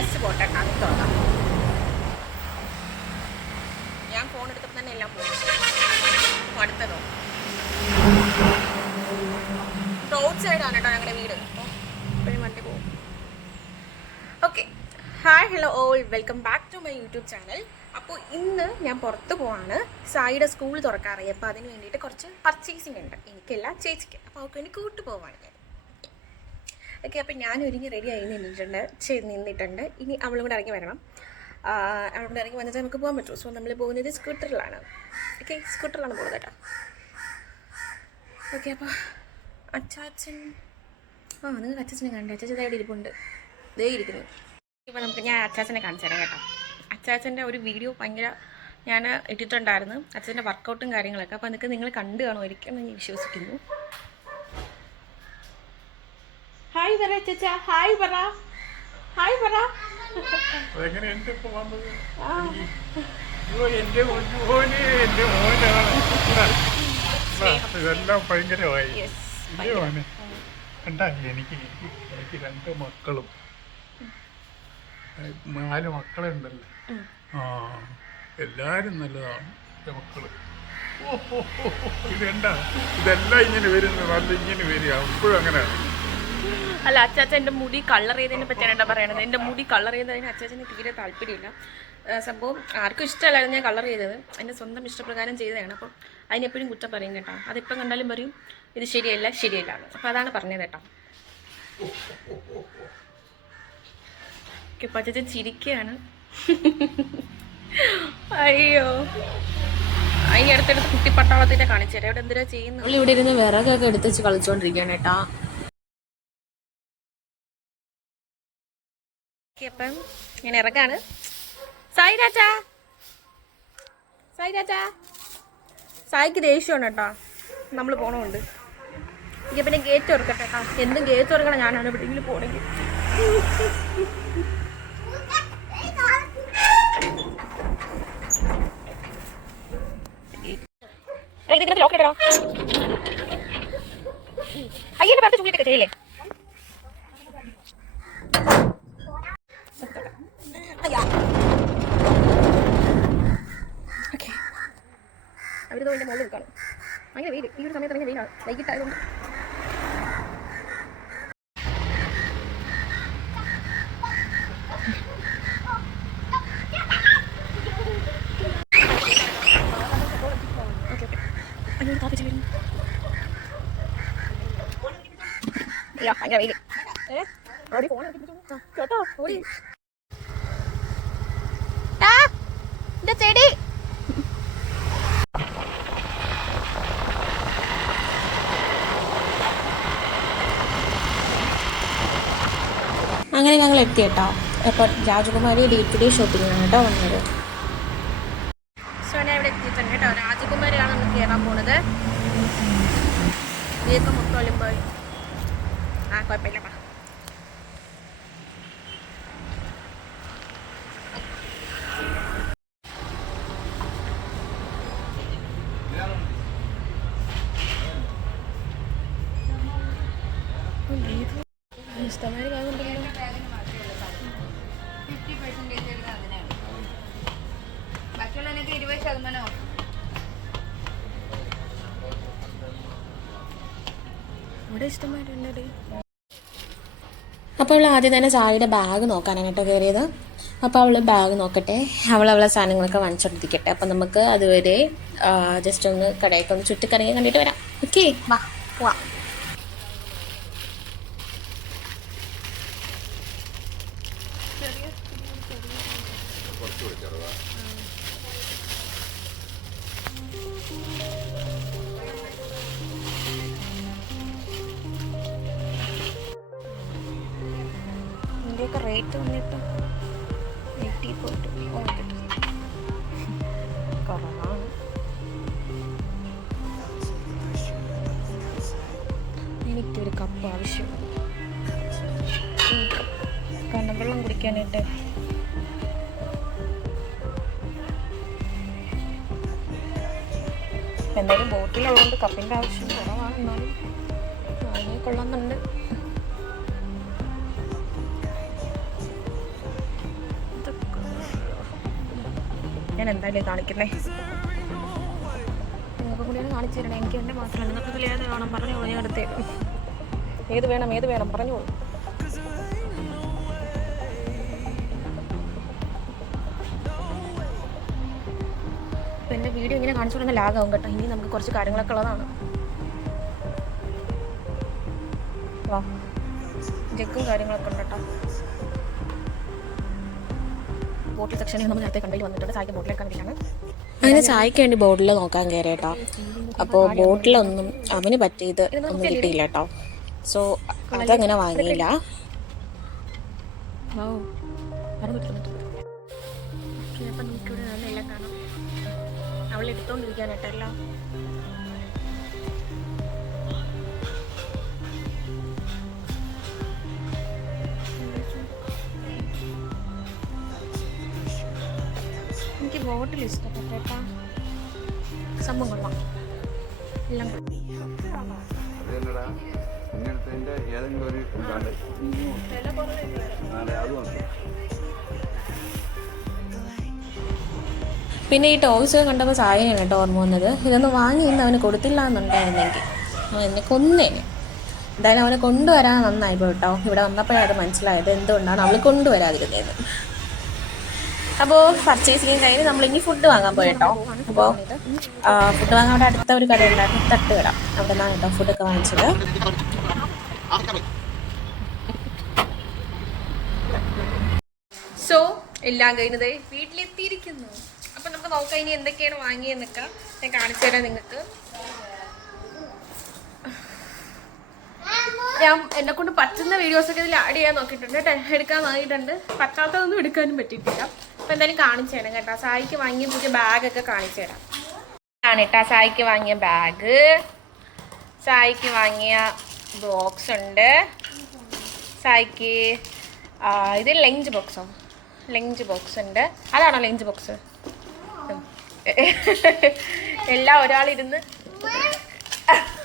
Bus പോട്ടെ അടുത്തോളാം. ഞാൻ phone എടുത്തപ്പോൾ തന്നെ എല്ലാം പോകും. അടുത്തതോ റോഡ് സൈഡാണ് കേട്ടോ ഞങ്ങളുടെ വീട്. എപ്പോഴും വണ്ടി പോകും. Okay, hi hello all, welcome back to my YouTube channel. അപ്പോൾ ഇന്ന് ഞാൻ പുറത്ത് പോവാണ്. സായിയുടെ സ്കൂൾ തുറക്കാറായി. അപ്പോൾ അതിന് വേണ്ടിയിട്ട് കുറച്ച് പർച്ചേസിങ് ഉണ്ട്. എനിക്കല്ല, ചേച്ചിക്ക്. അപ്പോൾ അവർക്ക് വേണ്ടി കൂട്ടു പോവാണ് ഞാൻ. ഓക്കെ, അപ്പോൾ ഞാൻ ഒരുങ്ങി റെഡി ആയി നിന്നിട്ടുണ്ട്. ഇനി അവളും കൂടെ ഇറങ്ങി വരണം. അവളും കൂടെ ഇറങ്ങി വന്നിട്ട് നമുക്ക് പോകാൻ പറ്റുമോ? സോ നമ്മൾ പോകുന്നത് സ്കൂട്ടറിലാണ്. ഓക്കെ, സ്കൂട്ടറിലാണ് പോകുന്നത് കേട്ടോ. ഓക്കെ, അപ്പോൾ അച്ചാച്ചൻ നിങ്ങൾക്ക് അച്ചാച്ചനെ കണ്ടേ? അച്ചാച്ചൻ അവിടെ ഇരിപ്പുണ്ട്, ദേ ഇരിക്കുന്നു. ഇപ്പോൾ ഞാൻ അച്ചാച്ചനെ കാണിച്ചു തരാം കേട്ടോ. അച്ചാച്ചൻ്റെ ഒരു വീഡിയോ ഭയങ്കര ഞാൻ ഇട്ടിട്ടുണ്ടായിരുന്നു, അച്ചാച്ചൻ്റെ വർക്കൗട്ടും കാര്യങ്ങളൊക്കെ. അപ്പോൾ അതൊക്കെ നിങ്ങൾ കണ്ടു കാണുമായിരിക്കും എന്ന് ഞാൻ വിശ്വസിക്കുന്നു. ഹായ് പറ അച്ചാച്ച, ഹായ് പറ, ഹായ് പറ. ഇതെല്ലാം ഭയങ്കരമായി. എനിക്ക് 2 മക്കളും 4 മക്കളുണ്ടല്ലോ. എല്ലാരും നല്ലതാണ് മക്കള്. ഇതെല്ലാം ഇങ്ങനെ വരുന്നു, നല്ല ഇങ്ങനെ വരിക എപ്പോഴും അങ്ങനെയാണ്. അല്ല അച്ചാച്ച എൻ്റെ മുടി കളർ ചെയ്തതിനെ പറ്റിയാണ് എന്താ പറയണത്. എൻ്റെ മുടി കളർ ചെയ്തതിന് അച്ചാച്ചന് തീരെ താല്പര്യമില്ല. സംഭവം ആർക്കും ഇഷ്ടമല്ലായിരുന്നു ഞാൻ കളർ ചെയ്തത്. എൻ്റെ സ്വന്തം ഇഷ്ടപ്രകാരം ചെയ്തതാണ്. അപ്പം അതിനെപ്പോഴും കുറ്റം പറയും കേട്ടോ. അതിപ്പം കണ്ടാലും പറയും ഇത് ശരിയല്ല ശരിയല്ല. അപ്പം അതാണ് പറഞ്ഞത് കേട്ടോ. ഇപ്പം അച്ചാച്ചൻ ചിരിക്കുകയാണ്. അയ്യോ, അതിൻ്റെ അടുത്തെടുത്ത് കുട്ടിപ്പട്ടാളത്തിൻ്റെ കാണിച്ചു തരാം. ഇവിടെ എന്തിനാ ചെയ്യുന്നത്? ഇവിടെ ഇരുന്ന് വിറകൊക്കെ എടുത്ത് വെച്ച് കളിച്ചോണ്ടിരിക്കുകയാണ് കേട്ടാ. അപ്പം ഞാൻ ഇറങ്ങാണ്. സായി രാജാ, സായി രാജാ. സായിക്ക് ദേഷ്യമാണ് കേട്ടോ, നമ്മൾ പോണമുണ്ട്. എനിക്ക് പിന്നെ ഗേറ്റ് തുറക്കട്ടെ കേട്ടോ. എന്തും ഗേറ്റ് തുറക്കണം ഞാനാണ് എവിടെയെങ്കിലും പോകണമെങ്കിൽ. ലോക്ക് ഇടണോ? അയ്യൻ്റെ പുറത്ത് ചൂടിയിട്ടൊക്കെ ചെയ്യില്ലേ? അവരിതോ എൻ്റെ മുകളിൽ നിൽക്കണം. ഭയങ്കര വെയിൽ. ഈ ഒരു സമയത്ത് ഭയങ്കര വെയിലാണ്, വൈകിട്ടായതുകൊണ്ട്. ഭയങ്കര വെയിൽ കേട്ടോ. ഓടി എന്റെ ചെടി. അങ്ങനെ ഞങ്ങൾ എത്തി കേട്ടോ. അപ്പോൾ രാജകുമാരി ഡേ ഷോപ്പിംഗാണ് കേട്ടോ വന്നത്. സോ ഞാൻ ഇവിടെ എത്തിയിട്ടുണ്ട് കേട്ടോ. രാജകുമാരിയാണ് നമ്മൾ കയറാൻ പോണത്. ഇതൊക്കെ മൊത്തം ഒലിമ്പായി. കുഴപ്പമില്ല. ഇഷ്ടമായി ബാഗുണ്ടല്ലോ. ബാക്കിയുള്ളതിനൊക്കെ 20%. ഇവിടെ ഇഷ്ടമായിട്ടുണ്ടേ. അപ്പോൾ അവൾ ആദ്യം തന്നെ ചായയുടെ ബാഗ് നോക്കാനാണ് കേട്ടോ കയറിയത്. അപ്പോൾ അവൾ ബാഗ് നോക്കട്ടെ, അവളെ സാധനങ്ങളൊക്കെ വാങ്ങിച്ചോണ്ടിരിക്കട്ടെ. അപ്പം നമുക്ക് അതുവരെ ജസ്റ്റ് ഒന്ന് കടയൊക്കെ ഒന്ന് ചുറ്റിക്കറങ്ങി കണ്ടിട്ട് വരാം. ഓക്കെ, വാ പോവാം. ഇതിൻ്റെയൊക്കെ റേറ്റ് വന്നിട്ട് 80 കുറവാണ്. എനിക്കൊരു കപ്പ് ആവശ്യമുണ്ട്, കാരണം വെള്ളം കുടിക്കാനായിട്ട്. എന്തായാലും ബോട്ടിലുള്ളതുകൊണ്ട് കപ്പിൻ്റെ ആവശ്യം കുറവാണ്. എന്നാലും വാങ്ങി കൊള്ളുന്നുണ്ട്. ഞാൻ എന്തായാലും കാണിക്കുന്നേ. നിങ്ങൾക്ക് കൂടിയാണ് കാണിച്ചു തരണേ. എനിക്ക് എൻ്റെ മാത്രമല്ല, നിങ്ങൾക്ക് ഇതിൽ ഏത് വേണം പറഞ്ഞോളൂ, ഞാൻ എടുത്തേക്കും. ഏത് വേണം പറഞ്ഞോളൂ. അപ്പോൾ എൻ്റെ വീഡിയോ ഇങ്ങനെ കാണിച്ചു കൊടുക്കുന്ന ലാഗാവും കേട്ടോ. ഇനി നമുക്ക് കുറച്ച് കാര്യങ്ങളൊക്കെ ഉള്ളതാണ്. വാ, ജഗ്ഗും കാര്യങ്ങളൊക്കെ ഉണ്ട് കേട്ടോ. ബോട്ടിൽ സെക്ഷനിൽ നമ്മൾ നേരത്തെ കണ്ടിട്ട് വന്നിട്ടുണ്ട്. ചായക്ക് ബോട്ടിലൊക്കെ കണ്ടിട്ടാണ്. അങ്ങനെ ചായക്ക് വേണ്ടി ബോട്ടിൽ നോക്കാൻ കയറി കേട്ടോ. അപ്പോൾ ബോട്ടിലൊന്നും അവന് പറ്റിയത് ഒന്നും കിട്ടിയില്ല കേട്ടോ. സോ അതങ്ങനെ വാങ്ങിയില്ല. അപ്പം നമുക്കിവിടെ നല്ല എല്ലാം കാണാം. അവൾ എടുത്തോണ്ടിരിക്കാനായിട്ടോ എല്ലാം. എനിക്ക് ബോട്ടിൽ ഇഷ്ടപ്പെട്ടു കേട്ടാ. സംഭവം കൊള്ളാം. എല്ലാം പിന്നെ ഈ ടോയ്സ് കണ്ടപ്പോൾ സായനാണ് കേട്ടോ ഓർമ്മ വന്നത്. ഇതൊന്നും വാങ്ങി ഇന്ന് അവന് കൊടുത്തില്ല എന്നുണ്ടായിരുന്നെങ്കിൽ അവൻ എന്നെ കൊന്നേനെ. എന്തായാലും അവനെ കൊണ്ടുവരാൻ നന്നായിപ്പോൾ കേട്ടോ. ഇവിടെ വന്നപ്പോഴാണ് അത് മനസ്സിലായത് എന്തുകൊണ്ടാണ് അവൾ കൊണ്ടുവരാതിരുന്നത്. അപ്പോൾ പർച്ചേസിങ് കഴിഞ്ഞ് നമ്മളിനി ഫുഡ് വാങ്ങാൻ പോയി കേട്ടോ. അപ്പോൾ ഫുഡ് വാങ്ങാൻ അവിടെ അടുത്ത ഒരു കട ഉണ്ടായിരുന്നു, തട്ടുകട. അവിടെ നിന്നാണ് കേട്ടോ ഫുഡൊക്കെ വാങ്ങിച്ചത്. സോ എല്ലാം കഴിഞ്ഞത് വീട്ടിലെത്തിയിരിക്കുന്നു. അപ്പം നമുക്ക് നോക്കാം ഇനി എന്തൊക്കെയാണ് വാങ്ങിയെന്നൊക്കെ ഞാൻ കാണിച്ചു തരാം നിങ്ങൾക്ക്. ഞാൻ എന്നെ കൊണ്ട് പറ്റുന്ന വീഡിയോസൊക്കെ ഇതിൽ ആഡ് ചെയ്യാൻ നോക്കിയിട്ടുണ്ട്, എടുക്കാൻ നോക്കിയിട്ടുണ്ട്. പറ്റാത്തതൊന്നും എടുക്കാനും പറ്റിയിട്ടില്ല. അപ്പം എന്തായാലും കാണിച്ചു തരാം കേട്ടോ. സായിക്ക് വാങ്ങിയ പുതിയ ബാഗൊക്കെ കാണിച്ചു തരാം. ആണ് കേട്ടോ സായിക്ക് വാങ്ങിയ ബാഗ്, സായിക്ക് വാങ്ങിയ ബോക്സ് ഉണ്ട്. സായിക്ക് ഇത് ലഞ്ച് ബോക്സോ, ലഞ്ച് ബോക്സ് ഉണ്ട്. അതാണോ ലഞ്ച് ബോക്സ്? എല്ലാം ഒരാളിരുന്ന്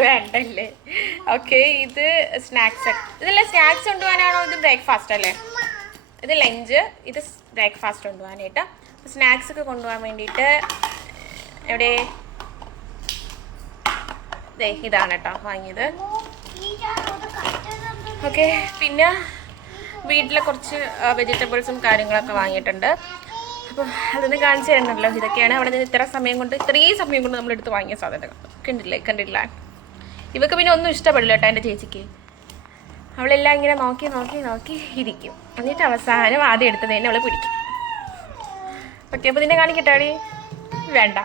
വേണ്ടല്ലേ. ഓക്കെ, ഇത് സ്നാക്സ്. ഇതെല്ലാം സ്നാക്സ് കൊണ്ടുപോകാനാണോ? ഇത് ബ്രേക്ക്ഫാസ്റ്റ് അല്ലേ? ഇത് ലഞ്ച്, ഇത് ബ്രേക്ക്ഫാസ്റ്റ് കൊണ്ടുപോകാനായിട്ട്. സ്നാക്സ് ഒക്കെ കൊണ്ടുപോകാൻ വേണ്ടിയിട്ട് എവിടെ ഇതാണ് കേട്ടോ വാങ്ങിയത്. ഓക്കെ, പിന്നെ വീട്ടിലെ കുറച്ച് വെജിറ്റബിൾസും കാര്യങ്ങളൊക്കെ വാങ്ങിയിട്ടുണ്ട്. അപ്പോൾ അതൊന്ന് കാണിച്ചു തരണമല്ലോ. ഇതൊക്കെയാണ് അവിടെ നിന്ന് ഇത്രയും സമയം കൊണ്ട് നമ്മളെടുത്ത് വാങ്ങിയ സാധനങ്ങൾ. കണ്ടില്ല. ഇവക്ക് പിന്നെ ഒന്നും ഇഷ്ടപ്പെടില്ല കേട്ടോ എൻ്റെ ചേച്ചിക്ക്. അവളെല്ലാം ഇങ്ങനെ നോക്കി ഇരിക്കും. എന്നിട്ട് അവസാനം ആദ്യം എടുത്തത് തന്നെ അവളെ പിടിക്കും. ഓക്കെ, അപ്പോൾ നിന്നെ കാണിക്കട്ടാടി? വേണ്ട.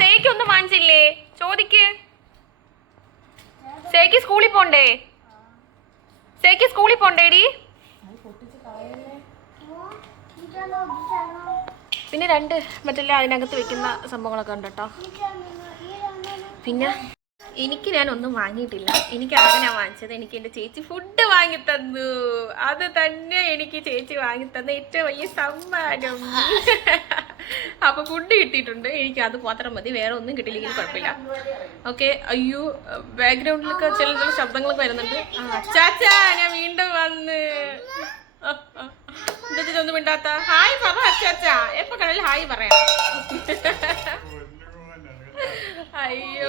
സേയ്ക്കൊന്നും വാങ്ങിച്ചില്ലേ? ചോദിക്ക്. സേയ്ക്ക് സ്കൂളിൽ പോണ്ടേടി. പിന്നെ 2 മറ്റല്ല അതിനകത്ത് വെക്കുന്ന സംഭവങ്ങളൊക്കെ ഉണ്ട് കേട്ടോ. പിന്നെ ഞാൻ ഒന്നും വാങ്ങിയിട്ടില്ല. ആകെ ഞാൻ വാങ്ങിച്ചത് എനിക്ക് എൻ്റെ ചേച്ചി ഫുഡ് വാങ്ങി തന്നു. അത് തന്നെ എനിക്ക് ചേച്ചി വാങ്ങി തന്ന ഏറ്റവും വലിയ സമ്മാനം. അപ്പോൾ ഫുഡ് കിട്ടിയിട്ടുണ്ട്. എനിക്ക് അത് മാത്രം മതി, വേറെ ഒന്നും കിട്ടിയില്ലെങ്കിൽ കുഴപ്പമില്ല. ഓക്കെ. അയ്യോ, ബാക്ക്ഗ്രൗണ്ടിലൊക്കെ ചില ശബ്ദങ്ങളൊക്കെ വരുന്നുണ്ട്. ചാച്ചാ ഞാൻ വീണ്ടും വന്ന്. എന്താ ഒന്നും മിണ്ടാത്ത? ഹായ് പറ അച്ചാച്ചാ. എപ്പോ കടലിൽ ഹായ് പറയാം. അയ്യോ,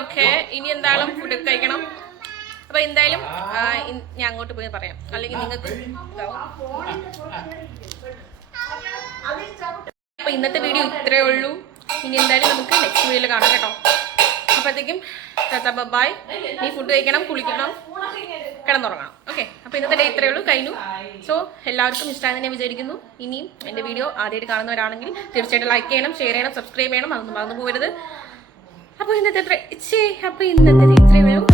ഓക്കെ. ഇനി എന്തായാലും ഫുഡ് കഴിക്കണം. അപ്പൊ എന്തായാലും ഞാൻ അങ്ങോട്ട് പോയി പറയാം, അല്ലെങ്കിൽ നിങ്ങൾക്ക്. അപ്പൊ ഇന്നത്തെ വീഡിയോ ഇത്രയേ ഉള്ളൂ. ഇനി എന്തായാലും നമുക്ക് നെക്സ്റ്റ് വീഡിയോയിൽ കാണാം കേട്ടോ. അപ്പോഴത്തേക്കും ബൈ. നീ ഫുഡ് കഴിക്കണം, കുളിക്കണം, കിടന്നുറങ്ങണം. ഓക്കെ, അപ്പോൾ ഇന്നത്തെ ഡേ ഇത്രയേ ഉള്ളൂ, കഴിഞ്ഞു. സോ എല്ലാവർക്കും ഇഷ്ടമായെന്ന് ഞാൻ വിചാരിക്കുന്നു. ഇനിയും എൻ്റെ വീഡിയോ ആദ്യമായിട്ട് കാണുന്നവരാണെങ്കിൽ തീർച്ചയായിട്ടും ലൈക്ക് ചെയ്യണം, ഷെയർ ചെയ്യണം, സബ്സ്ക്രൈബ് ചെയ്യണം. അതൊന്നും മറന്നു പോകരുത്. അപ്പോൾ ഇന്നത്തെ ഇത്രയേ ഉള്ളൂ.